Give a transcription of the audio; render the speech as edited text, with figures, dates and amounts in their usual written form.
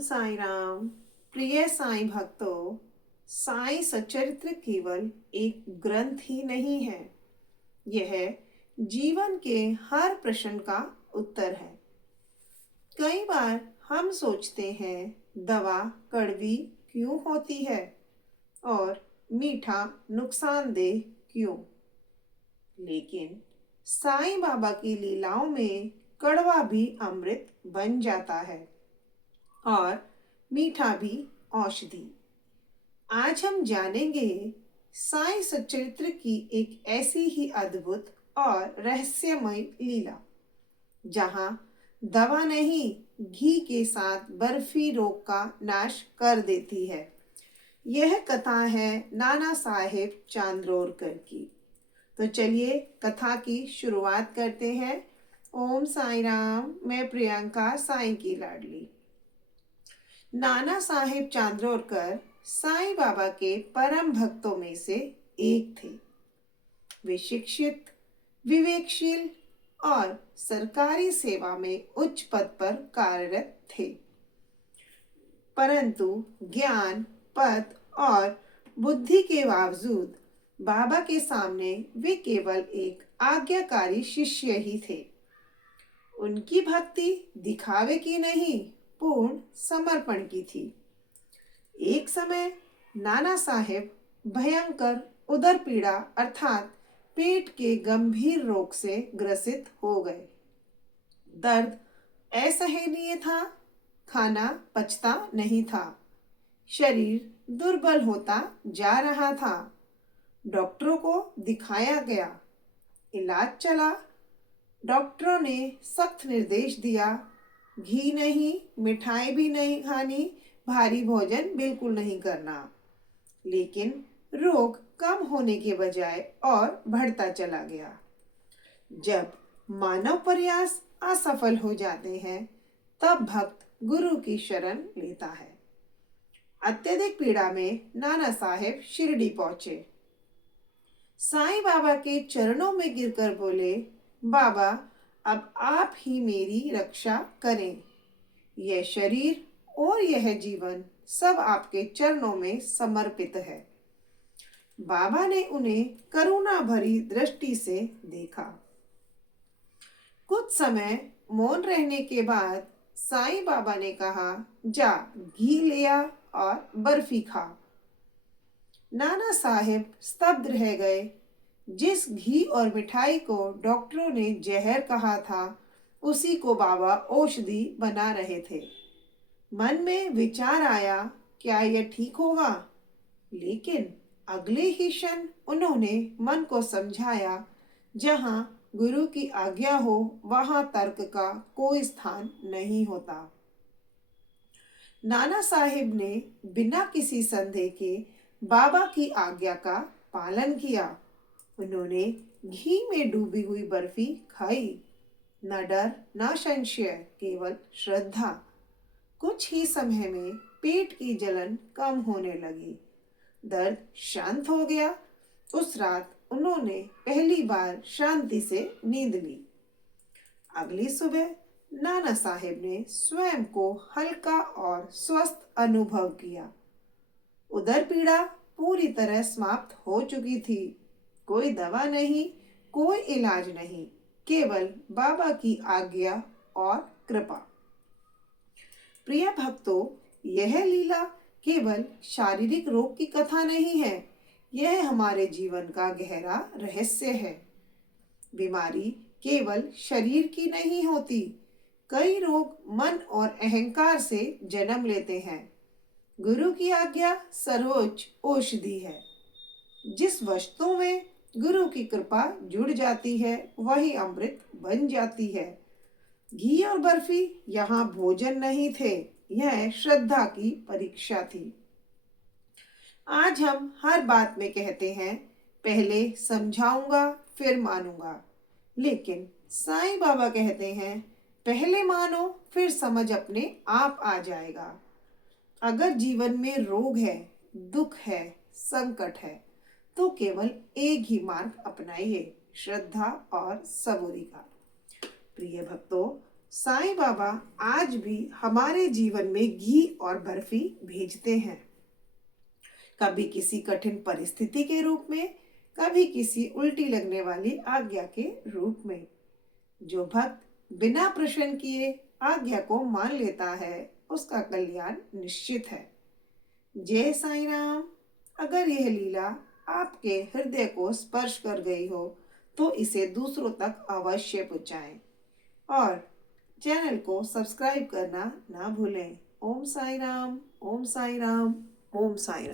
साई राम। प्रिय साईं भक्तों, साईं सच्चरित्र केवल एक ग्रंथ ही नहीं है। यह जीवन के हर प्रश्न का उत्तर है। कई बार हम सोचते हैं, दवा कड़वी क्यों होती है और मीठा नुकसानदेह क्यों? लेकिन साईं बाबा की लीलाओं में कड़वा भी अमृत बन जाता है और मीठा भी औषधि। आज हम जानेंगे साईं सच्चरित्र की एक ऐसी ही अद्भुत और रहस्यमय लीला, जहां दवा नहीं, घी के साथ बर्फी रोग का नाश कर देती है। यह कथा है नाना साहेब चांदोरकर की। तो चलिए कथा की शुरुआत करते हैं। ओम साई राम। मैं प्रियंका, साईं की लाडली। नाना साहेब चांदोरकर साईं बाबा के परम भक्तों में से एक थे। वे शिक्षित, विवेकशील और सरकारी सेवा में उच्च पद पर कार्यरत थे। परंतु ज्ञान, पद और बुद्धि के बावजूद बाबा के सामने वे केवल एक आज्ञाकारी शिष्य ही थे। उनकी भक्ति दिखावे की नहीं, पूर्ण समर्पण की थी। एक समय नाना साहेब भयंकर उदर पीड़ा अर्थात पेट के गंभीर रोग से ग्रसित हो गए। दर्द असहनीय था, खाना पचता नहीं था, शरीर दुर्बल होता जा रहा था। डॉक्टरों को दिखाया गया, इलाज चला। डॉक्टरों ने सख्त निर्देश दिया, घी नहीं, मिठाई भी नहीं खानी, भारी भोजन बिल्कुल नहीं करना। लेकिन रोग कम होने के बजाय और बढ़ता चला गया। जब मानव प्रयास असफल हो जाते हैं, तब भक्त गुरु की शरण लेता है। अत्यधिक पीड़ा में नाना साहेब शिरडी पहुंचे। साईं बाबा के चरणों में गिरकर बोले, बाबा, अब आप ही मेरी रक्षा करें। यह शरीर और यह जीवन सब आपके चरणों में समर्पित है। बाबा ने उन्हें करुणा भरी दृष्टि से देखा। कुछ समय मौन रहने के बाद साईं बाबा ने कहा, जा घी ले आ और बर्फी खा। नाना साहेब स्तब्ध रह गए। जिस घी और मिठाई को डॉक्टरों ने जहर कहा था, उसी को बाबा औषधि बना रहे थे। मन में विचार आया, क्या यह ठीक होगा? लेकिन अगले ही क्षण उन्होंने मन को समझाया, जहां गुरु की आज्ञा हो, वहां तर्क का कोई स्थान नहीं होता। नाना साहिब ने बिना किसी संदेह के बाबा की आज्ञा का पालन किया। उन्होंने घी में डूबी हुई बर्फी खाई। न डर, न संशय, केवल श्रद्धा। कुछ ही समय में पेट की जलन कम होने लगी, दर्द शांत हो गया। उस रात उन्होंने पहली बार शांति से नींद ली। अगली सुबह नाना साहेब ने स्वयं को हल्का और स्वस्थ अनुभव किया। उदर पीड़ा पूरी तरह समाप्त हो चुकी थी। कोई दवा नहीं, कोई इलाज नहीं, केवल बाबा की आज्ञा और कृपा। प्रिय भक्तों, यह लीला केवल शारीरिक रोग की कथा नहीं है, यह हमारे जीवन का गहरा रहस्य है। बीमारी केवल शरीर की नहीं होती, कई रोग मन और अहंकार से जन्म लेते हैं। गुरु की आज्ञा सर्वोच्च औषधि है। जिस वस्तु में गुरु की कृपा जुड़ जाती है, वही अमृत बन जाती है। घी और बर्फी यहाँ भोजन नहीं थे, यह श्रद्धा की परीक्षा थी। आज हम हर बात में कहते हैं, पहले समझाऊंगा फिर मानूंगा। लेकिन साईं बाबा कहते हैं, पहले मानो फिर समझ अपने आप आ जाएगा। अगर जीवन में रोग है, दुख है, संकट है, तो केवल एक ही मार्ग अपनाइए, श्रद्धा और सबूरी का। प्रिय भक्तों, साईं बाबा आज भी हमारे जीवन में घी और बर्फी भेजते हैं, कभी किसी कठिन परिस्थिति के रूप में, कभी किसी उल्टी लगने वाली आज्ञा के रूप में। जो भक्त बिना प्रश्न किए आज्ञा को मान लेता है, उसका कल्याण निश्चित है। जय साईं राम। अगर यह लीला आपके हृदय को स्पर्श कर गई हो तो इसे दूसरों तक अवश्य पहुंचाएं और चैनल को सब्सक्राइब करना ना भूलें। ओम साईं राम, ओम साईं राम, ओम साईं राम।